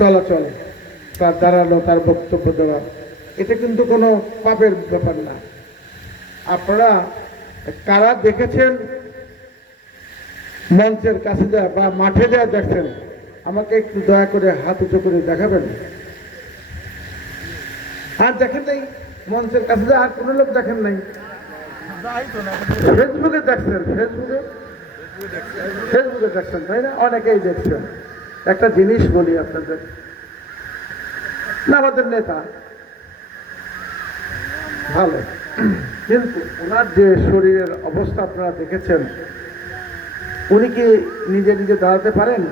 চলাচল তার দাঁড়ানো তার বক্তব্য দেওয়া। এটা কিন্তু কোনো পাপের ব্যাপার না। আপনারা কারা দেখেছেন মঞ্চের কাছে যা বা মাঠে যা দেখছেন, আমাকে একটু দয়া করে হাত উঁচু করে দেখাবেন? আর দেখেন নাই, মঞ্চের কাছে যা আর কোনো লোক দেখেন নাই। ফেসবুকে দেখছেন, ফেসবুকে? ফেসবুকে দেখছেন, তাই না? অনেকেই দেখছেন। একটা জিনিস বলি আপনাদের। না আমাদের নেতা। ভালো। কিন্তু ওনার যে শরীরের অবস্থা আপনারা দেখেছেন, উনি কি নিজে নিজে দাঁড়াতে পারেন?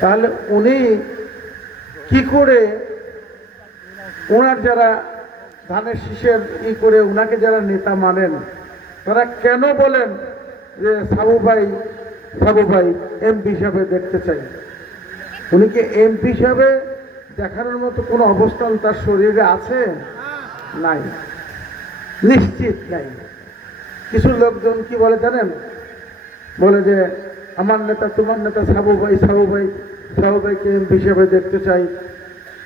তাহলে উনি কি করে ওনার যারা ধানের শীষের ই করে ওনাকে যারা নেতা মানেন, তারা কেন বলেন যে সাবু ভাই সাবু ভাই এমপি হিসাবে দেখতে চাই। উনি কি এমপি হিসাবে দেখানোর মতো কোনো অবস্থান তার শরীরে আছে? নাই। নিশ্চিত নাই। কিছু লোকজন কি বলে জানেন? বলে যে, আমার নেতা, তোমার নেতা সাবু ভাই সাবু ভাই সাবু ভাইকে এমপি হিসাবে দেখতে চাই।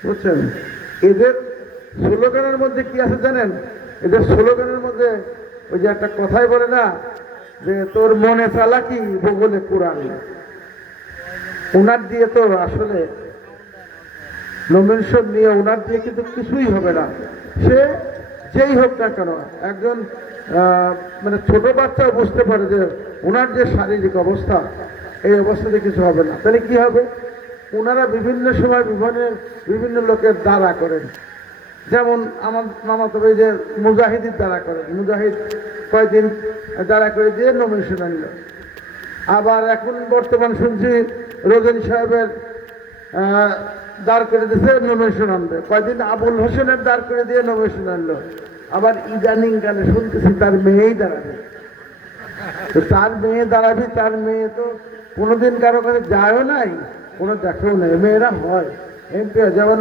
বুঝছেন? এদের স্লোগানের মধ্যে কি আছে জানেন? এদের স্লোগানের মধ্যে ওই যে একটা কথাই বলে না যে তোর মনে চালাকি ভূগোলে কোরআন? ওনার দিয়ে তো আসলে নমিনেশন নিয়ে ওনার দিয়ে কিন্তু কিছুই হবে না। সে যেই হোক না কেন, একজন মানে ছোট বাচ্চাও বুঝতে পারে যে ওনার যে শারীরিক অবস্থা, এই অবস্থাতে কিছু হবে না। তাহলে কি হবে? ওনারা বিভিন্ন সময় বিভিন্ন বিভিন্ন লোকের দ্বারা করেন। যেমন আমার মামা তবে যে মুজাহিদের দ্বারা করেন। মুজাহিদ কয়দিন দ্বারা করে দিয়ে নমিনেশন আনলো। আবার এখন বর্তমান শুনছি রোজন সাহেবের দাঁড় করে দিয়েছে নমিনেশন আনবে। কয়দিন আবুল হোসেনের দাঁড় করে দিয়ে নমিনেশন আনলো। আবার ইদানিং গানে শুনতেছি তার মেয়েই দাঁড়াবে। তো তার মেয়ে দাঁড়াবি, তার মেয়ে তো কোনোদিন কারও কাছে যায়ও নাই, কোনো দেখেও নাই। মেয়েরা হয়। এমপি যেমন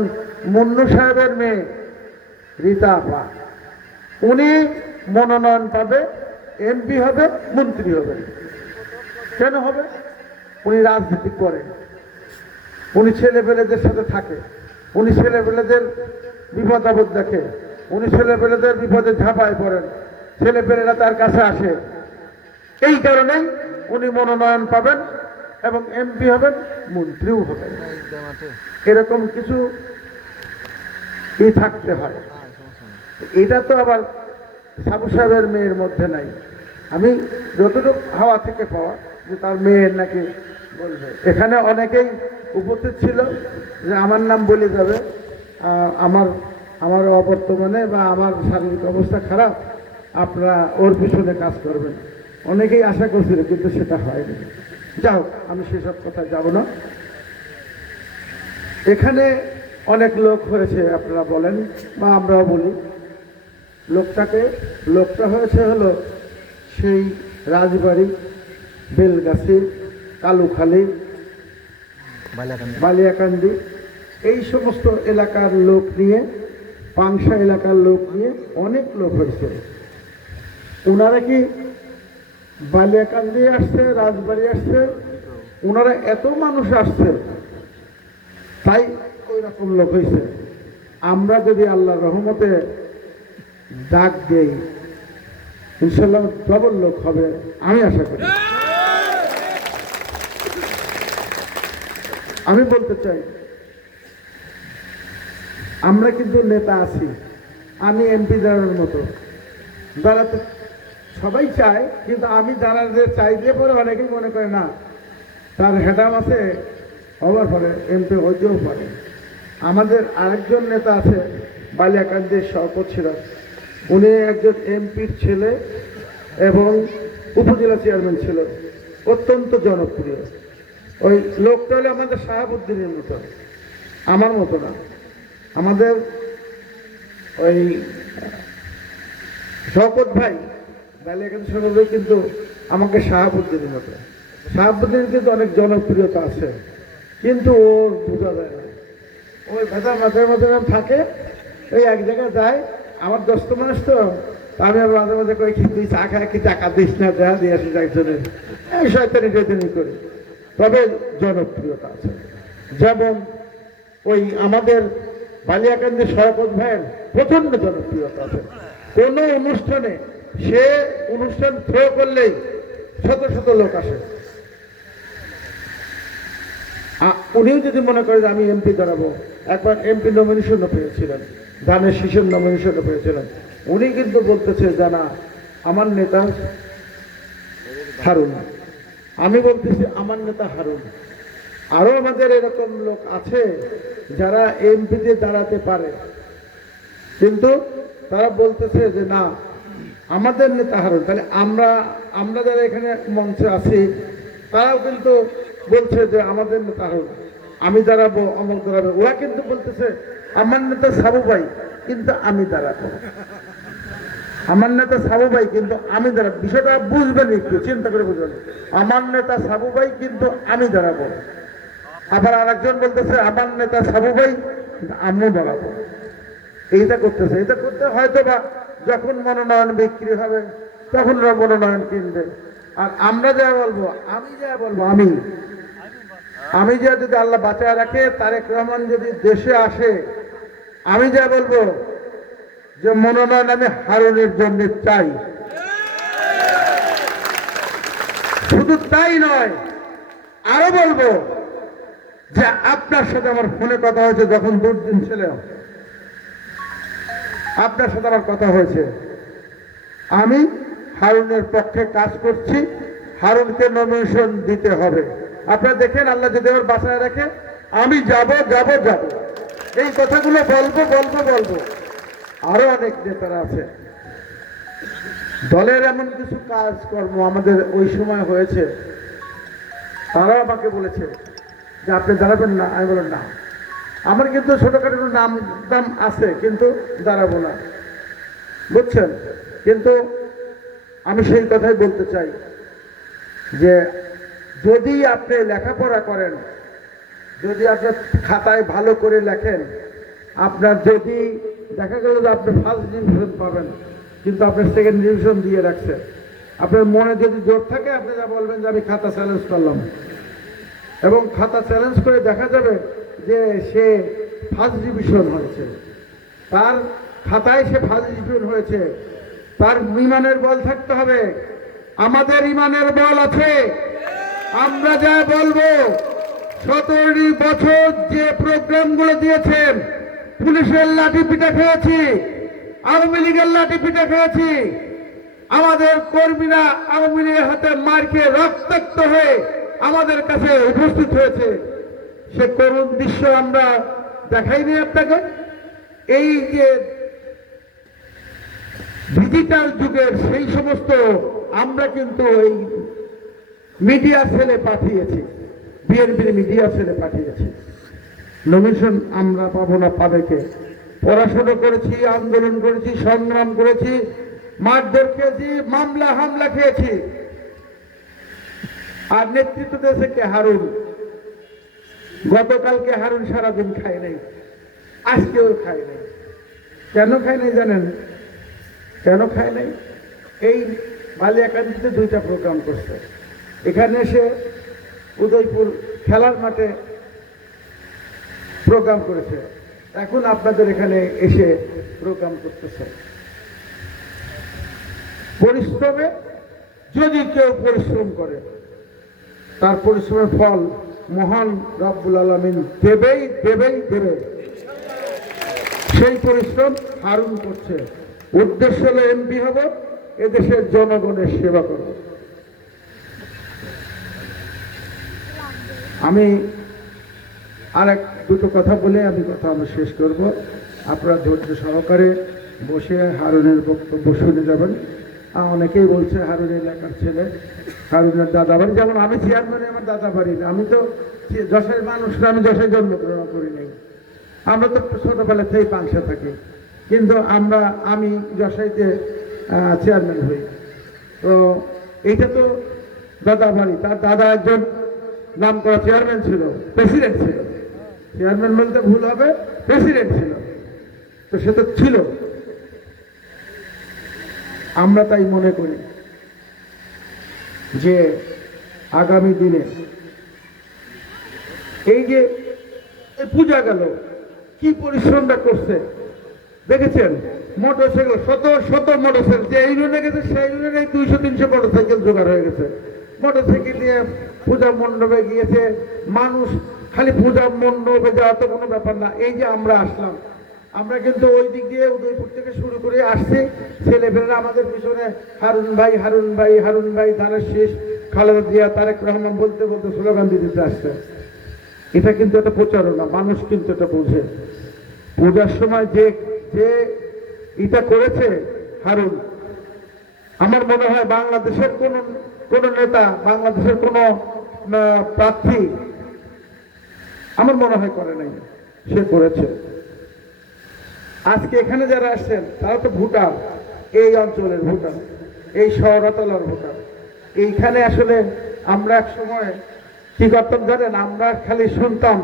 মুন্নু সাহেবের মেয়ে রীতা আপা। উনি মনোনয়ন পাবে এমপি হবে মন্ত্রী হবে কেন হবে উনি রাজনীতি করেন। উনি ছেলেপেলেদের সাথে থাকে। উনি ছেলেপেলেদের বিপদ আপদ দেখে। উনি ছেলেপেলেদের বিপদে ঝাঁপায় পড়েন। ছেলেপেলেরা তার কাছে আসে। এই কারণেই উনি মনোনয়ন পাবেন এবং এমপি হবেন, মন্ত্রীও হবেন। এরকম কিছু থাকতে হয়। এটা তো আবার সাবু সাহেবের মেয়ের মধ্যে নাই। আমি যতটুকু হাওয়া থেকে পাওয়া যে তার মেয়ের নাকি বলবে। এখানে অনেকেই উপস্থিত ছিল যে আমার নাম বলে যাবে আমার আমার অবর্তমানে বা আমার শারীরিক অবস্থা খারাপ, আপনারা ওর পিছনে কাজ করবেন। অনেকেই আশা করছিল, কিন্তু সেটা হয়নি। যাও আমি সেসব কথা যাব না। এখানে অনেক লোক হয়েছে, আপনারা বলেন বা আমরাও বলি। লোকটাকে লোকটা হয়েছে হলো সেই রাজবাড়ি বেলগাছি কালুখালি বালিয়াকান্দি। এই সমস্ত এলাকার লোক নিয়ে পাংশা এলাকার লোক নিয়ে অনেক লোক হয়েছে। ওনারা কি বালিয়াকান্দি আসছে রাজবাড়ি আসছে? ওনারা এত মানুষ আসছে তাই ওই রকম লোক হয়েছে। আমরা যদি আল্লাহ রহমতে ডাক দেই ইনশাল্লাহ ডবল লোক হবে, আমি আশা করি। আমি বলতে চাই, আমরা কিন্তু নেতা আছি, আমি এমপি দাঁড়ানোর মতো। দাঁড়াতে সবাই চায়, কিন্তু আমি দাঁড়াতে চাই দিয়ে পরে অনেকেই মনে করে না, তার হেডাম আছে হবার পরে এমপি হইতেও পারে। আমাদের আরেকজন নেতা আছে, বালিয়াকান্দির শওকত ছিল উনি একজন এমপির ছেলে এবং উপজেলা চেয়ারম্যান ছিল, অত্যন্ত জনপ্রিয়। ওই লোকটা হলে আমাদের শাহাবুদ্দিনের মতো, আমার মতো না। আমাদের ওই শওকত ভাই শওকত ভাই কিন্তু আমাকে শাহাবুদ্দিনের মতো। শাহাবুদ্দিনের কিন্তু অনেক জনপ্রিয়তা আছে, কিন্তু ওর বোঝা যায় না। ওই মাঝে মাঝে এরম থাকে, ওই এক জায়গায় যায় আমার দোস্ত মানুষ তো, আমি আবার মাঝে মাঝে কই কি তুই চা খায়, কি টাকা দিস না, যা দিয়ে আসিস একজনের। এই শয়তানি শয়তানি করি। তবে জনপ্রিয়তা আছে। যেমন ওই আমাদের বালিয়াকান্দি সরকত ভাইয়ের প্রচণ্ড জনপ্রিয়তা আছে। কোনো অনুষ্ঠানে সে অনুষ্ঠান থ্রো করলেই শত শত লোক আসে। উনিও যদি মনে করে যে আমি এমপি দাঁড়াবো, একবার এমপি নমিনেশনও পেয়েছিলেন। ধানের শিশুর নমিনেশনও পেয়েছিলেন উনি কিন্তু বলতেছে জানা আমার নেতা হারুন। আমি বলতেছি, আমার নেতা হারুন। আরও আমাদের এরকম লোক আছে যারা এমপিতে দাঁড়াতে পারে। কিন্তু তারা বলতেছে যে, না, আমাদের নেতা হারুন। তাহলে আমরা আমরা যারা এখানে মঞ্চে আছি, তারাও কিন্তু বলছে যে, আমাদের নেতা হারুন। আমি দাঁড়াবো, অমল দাঁড়াবো ওরা কিন্তু বলতেছে আমার নেতা সাবু ভাই, কিন্তু আমি দাঁড়াবো। আমার নেতা সাবু ভাই, কিন্তু আমি দাঁড়াবো। বিষয়টা বুঝবেন একটু, চিন্তা করে বুঝবেন। আমার নেতা সাবু ভাই, কিন্তু আমি দাঁড়াবো। আবার আরেকজন বলতেছে, আমার নেতা সাবু ভাই আমিও দাঁড়াবো। এইটা করতেছে। এটা করতে হয়তো বা যখন মনোনয়ন বিক্রি হবে, তখন ওরা মনোনয়ন কিনবে। আর আমরা যা বলব, আমি যা বলব, আমি। আমি যা যদি আল্লাহ বাঁচায় রাখে, তারেক রহমান যদি দেশে আসে আমি যা বলব যে মনোনয়ন আমি হারুনের জন্য চাই। শুধু তাই নয়, আরও বলব যে আপনার সাথে আমার ফোনে কথা হয়েছে যখন দুর্দিন ছিল। আপনার সাথে আমার কথা হয়েছে। আমি হারুনের পক্ষে কাজ করছি, হারুনকে নমিনেশন দিতে হবে। আপনারা দেখেন, আল্লাহ যদি আমার বাসায় রাখে, আমি যাব যাব যাব। এই কথাগুলো বলব বলব বলব। আরও অনেক নেতারা আছে। দলের এমন কিছু কাজকর্ম আমাদের ওই সময় হয়েছে। তারাও আমাকে বলেছে যে আপনি দাঁড়াবেন না। আমি বললাম, না। আমার কিন্তু ছোটখাটো নাম দাম আছে, কিন্তু দাঁড়াবো না। বুঝছেন? কিন্তু আমি সেই কথাই বলতে চাই যে যদি আপনি লেখাপড়া করেন যদি আপনার খাতায় ভালো করে লেখেন, আপনার যদি দেখা গেল যে আপনি ফার্স্ট ডিভিশন পাবেন, কিন্তু আপনি সেকেন্ড ডিভিশন দিয়ে রাখছেন আপনার মনে যদি জোর থাকে, আপনি যা বলবেন যে আমি খাতা চ্যালেঞ্জ করলাম। এবং খাতা চ্যালেঞ্জ করে দেখা যাবে যে সে ফার্স্ট ডিভিশন হয়েছে। তার খাতায় সে ফার্স্ট ডিভিশন হয়েছে। তার ইমানের বল থাকতে হবে। আমাদের ইমানের বল আছে। আমরা যা বলব সতেরোটি বছর যে প্রোগ্রামগুলো দিয়েছেন, পুলিশের লাঠি পিঠা খেয়েছি, আওয়ামী লীগের লাঠি পিঠা খেয়েছি, আমাদের কর্মীরা আওয়ামী লীগের হাতে মার খেয়ে রক্তাক্ত হয়ে আমাদের কাছে উপস্থিত হয়েছে। সে করুণ দৃশ্য আমরা দেখাইনি আপনাকে। এই যে ডিজিটাল যুগের সেই সমস্ত আমরা কিন্তু এই মিডিয়া সেলে পাঠিয়েছি। বিএনপির মিডিয়া সেলে পাঠিয়েছি। নমিশন আমরা পাবো না, পাবে কে? পড়াশোনা করেছি, আন্দোলন করেছি, সংগ্রাম করেছি, মারধর খেয়েছি, মামলা হামলা খেয়েছি। আর নেতৃত্ব দিয়েছে কে? হারুন। গতকালকে হারুন সারাদিন খায় নাই, আজকেও খায় নাই। কেন খায় নাই জানেন? কেন খায় নাই? এই বালিয়াকান্দিতে দুইটা প্রোগ্রাম করছে। এখানে এসে উদয়পুর খেলার মাঠে প্রোগ্রাম করেছে। এখন আপনাদের এখানে এসে প্রোগ্রাম করতেছে। পরিশ্রমে যদি কেউ পরিশ্রম করে, তার পরিশ্রমের ফল মহান রব্বুল আলমিন দেবেই দেবেই, দেবে। সেই পরিশ্রম হারুন করছে। উদ্দেশ্য হলো এমপি হব, এদেশের জনগণের সেবা করব। আমি আর এক দুটো কথা বলে আমি কথা আমি শেষ করব। আপনারা ধৈর্য সহকারে বসে হারুনের বক্তব্য শুনে যাবেন। অনেকেই বলছে হারুন এলাকার ছেলে হারুনের দাদা বাড়ি। যেমন আমি চেয়ারম্যানে আমার দাদা বাড়ি আমি তো যশোর মানুষ না, আমি যশোর জন্মগ্রহণ করি নাই। আমরা তো ছোটবেলা থেকেই পাংশা থাকি। কিন্তু আমরা আমি যশাইতে চেয়ারম্যান হই। তো এইটা তো দাদা বাড়ি। তার দাদা একজন নাম করা চেয়ারম্যান ছিল প্রেসিডেন্ট ছিল। চেয়ারম্যান বলতে ভুল হবে প্রেসিডেন্ট ছিল। তো সে তো ছিল। আমরা তাই মনে করি যে আগামী দিনে এই যে এই পূজা গেল, কি পরিশ্রমটা করছে, দেখেছেন? মোটরসাইকেল, শত শত মোটরসাইকেল, যে ইউনিয়নে গেছে, সেই ইউনিয়নে দুইশো, তিনশো মোটরসাইকেল জোগাড় হয়ে গেছে। মোটরসাইকেল নিয়ে পূজা মণ্ডপে গিয়েছে। মানুষ খালি পূজা মণ্ডপে যাওয়া তো কোনো ব্যাপার না। এই যে আমরা আসলাম, আমরা কিন্তু ওই দিক দিয়ে উদয়পুর থেকে শুরু করে আসছি। ছেলেপেলেরা আমাদের পিছনে হারুন ভাই হারুন ভাই হারুন ভাই ধানের শেষ, খালেদা জিয়া, তারেক রহমান বলতে বলতে স্লোগান দিতে আসছে। এটা কিন্তু একটা প্রচারণা, মানুষ কিন্তু এটা বোঝে। পূজার সময় যে যে এটা করেছে হারুন, আমার মনে হয় বাংলাদেশের কোন কোন নেতা বাংলাদেশের কোন প্রার্থী আমার মনে হয় করে নাই। সে করেছে। আজকে এখানে যারা আসছেন, তারা তো ভুটান এই অঞ্চলের ভুটান এই শহরতলার ভুটান এইখানে আসলে আমরা এক সময় কি করতাম জানেন? আমরা খালি শুনতাম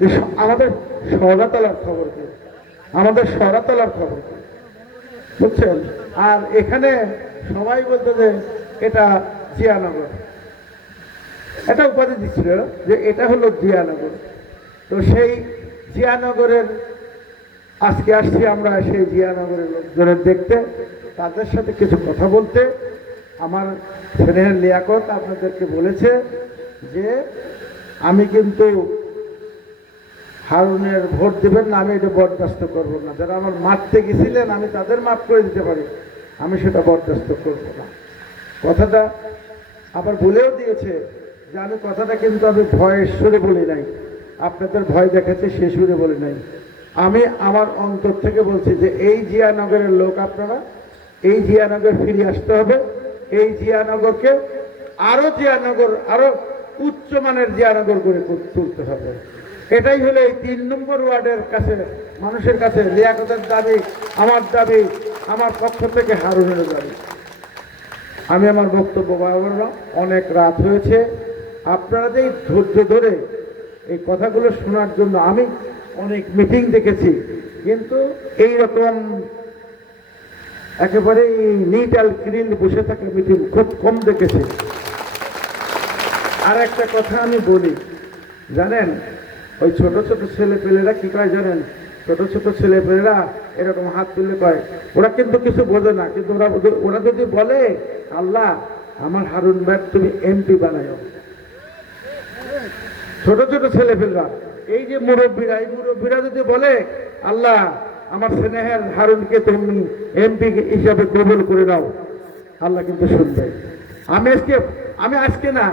যে আমাদের শহরতলার খবর কি? আমাদের শহরতলার খবর বুঝছেন? আর এখানে সবাই বলতো যে এটা জিয়ানগর। এটা উপাধি দিচ্ছিল যে এটা হলো জিয়ানগর। তো সেই জিয়ানগরের, আজকে আসছি আমরা সেই জিয়ানগরের লোকজনের দেখতে, তাদের সাথে কিছু কথা বলতে। আমার স্নেহের লিয়াকত আপনাদেরকে বলেছে যে, আমি কিন্তু হারুনের ভোট দেবেন না, আমি এটা বরদাস্ত করব না। যারা আমার মারতে গেছিলেন, আমি তাদের মাফ করে দিতে পারি। আমি সেটা বরদাস্ত করব না। কথাটা আবার বলেও দিয়েছে যে আমি কথাটা কিন্তু আমি ভয়ের সুরে বলি নাই। আপনাদের ভয় দেখাচ্ছে সে সুরে বলি নাই। আমি আমার অন্তর থেকে বলছি যে এই জিয়ানগরের লোক আপনারা, এই জিয়ানগর ফিরে আসতে হবে। এই জিয়ানগরকে আরও জিয়ানগর, আরও উচ্চমানের জিয়ানগর করে তুলতে হবে। এটাই হলো এই তিন নম্বর ওয়ার্ডের কাছে, মানুষের কাছে লিয়াকতের দাবি, আমার দাবি, আমার পক্ষ থেকে হারুনের দাবি। আমি আমার বক্তব্য বললাম অনেক রাত হয়েছে। আপনারা যে এই ধৈর্য ধরে এই কথাগুলো শোনার জন্য আমি অনেক মিটিং দেখেছি, কিন্তু এই রকম একেবারে নিট অ্যান্ড ক্লিন বসে থাকা মিটিং খুব কম দেখেছি। আর একটা কথা আমি বলি, জানেন, ওই ছোট ছোট ছেলে পেলেরা কি কয় জানেন? ছোট ছোট ছেলে পেলেরা এরকম হাত তুলে কয় ওরা কিন্তু কিছু বোঝে না, কিন্তু ওরা ওরা যদি বলে, আল্লাহ, আমার হারুন ভাই, তুমি এমপি বানাও ছোট ছোট ছেলে পেলেরা এই যে মুরব্বীরা, এই মুরব্বীরা যদি বলে, আল্লাহ, আমার স্নেহের হারুনকে তুমি এমপি হিসাবে কবুল করে দাও আল্লাহ কিন্তু শুনবে। আমি আজকে আমি আজকে না,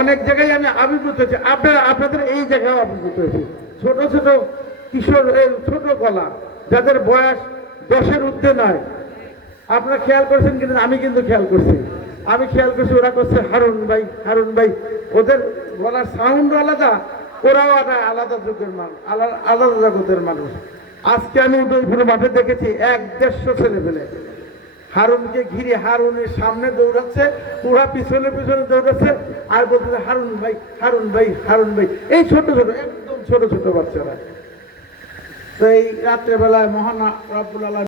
অনেক জায়গায় আমি আবির্ভূত হয়েছি। আপনারা, আপনাদের এই জায়গায় আবির্ভূত হয়েছি। ছোট ছোট কিশোর ছোট গলা যাদের বয়স দশের ঊর্ধ্বে নয় আপনারা খেয়াল করছেন কিন্তু আমি কিন্তু খেয়াল করছি। আমি খেয়াল করছি ওরা করছে হারুন ভাই হারুন ভাই। ওদের গলার সাউন্ড আলাদা, ওরাও একটা আলাদা যুগের মানুষ আলাদা জগতের মানুষ। আজকে আমি উদয়পুর মাঠে দেখেছি এক দেড়শো ছেলে ফেলে হারুনকে ঘিরে হারুনের সামনে দৌড়াচ্ছে, ওরা পিছনে পিছনে দৌড়াচ্ছে, আর বলতেছে, হারুন ভাই হারুন ভাই হারুন ভাই। এই ছোট ছোট, একদম ছোট ছোট বাচ্চারা। এই রাত্রেবেলায় মহান রব্বুল আলম